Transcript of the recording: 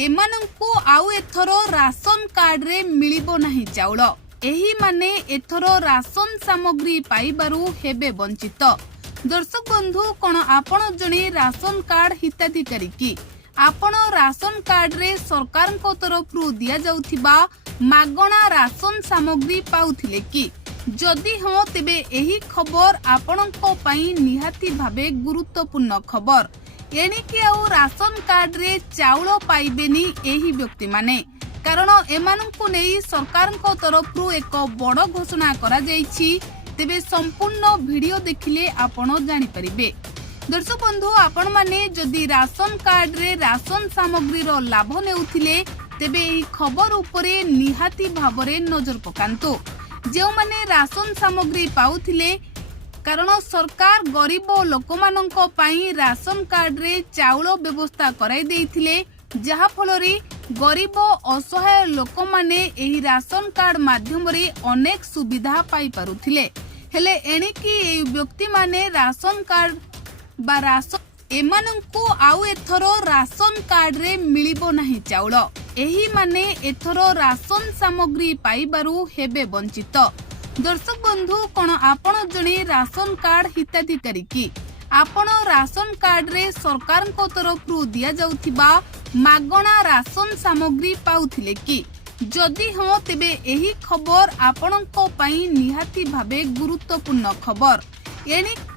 एमानंकु आउ एथरो ration card रे मिलिबो नाही चाउल। एही माने एथरो राशन सामग्री पाइबारु हेबे वंचित। दर्शक बंधु कोन आपण जणे राशन कार्ड हिताधिकारी की आपण राशन कार्ड रे सरकार को तरफ रु दिया जाउथिबा मागणा राशन सामग्री पाउथिले की जदि हाँ तेबे एही खबर आपणको पई निहाती भाबे गुरुत्वपूर्ण खबर। एणिकी आउ राशन कार्ड रे चाउल पाइबेनी एही व्यक्ति माने, कारण एमानंकु नेई सरकार को तरफ रु एक बड़ घोषणा करा जाईछि। तेबे संपूर्ण वीडियो देखिले आपण जानि परिबे। दर्शक बंधु आपण माने जदि राशन कार्ड रे राशन सामग्री रो लाभ नेउथिले तेबे एही खबर उपरे निहाती भाबरे नजर पकांतो। जो माने राशन सामग्री पाउथिले कारण सरकार गरीब लोक माननको पई राशन कार्ड रे चाउल व्यवस्था कराई देइथिले, जहा फलरे गरीब असहाय लोक माने एही राशन कार्ड माध्यम रे अनेक सुविधा पाई पारुथिले। हेले एणिकी एही व्यक्ति माने राशन कार्ड बा राशन एमानंकु आउ एथरो राशन कार्ड रे मिलिबो नाही चाउल। एही माने एथरो राशन सामग्री पाइबारु हेबे वंचित। दर्शक बंधु कोन आपण जणे राशन कार्ड हिताधिकारी की आपण राशन कार्ड रे सरकार को तरफ रु दिया जाउथिबा मागणा राशन सामग्री पाउथिले की जदि हाँ तेबे एही खबर आपणको पई निहाती भाबे गुरुत्वपूर्ण खबर। एणिकी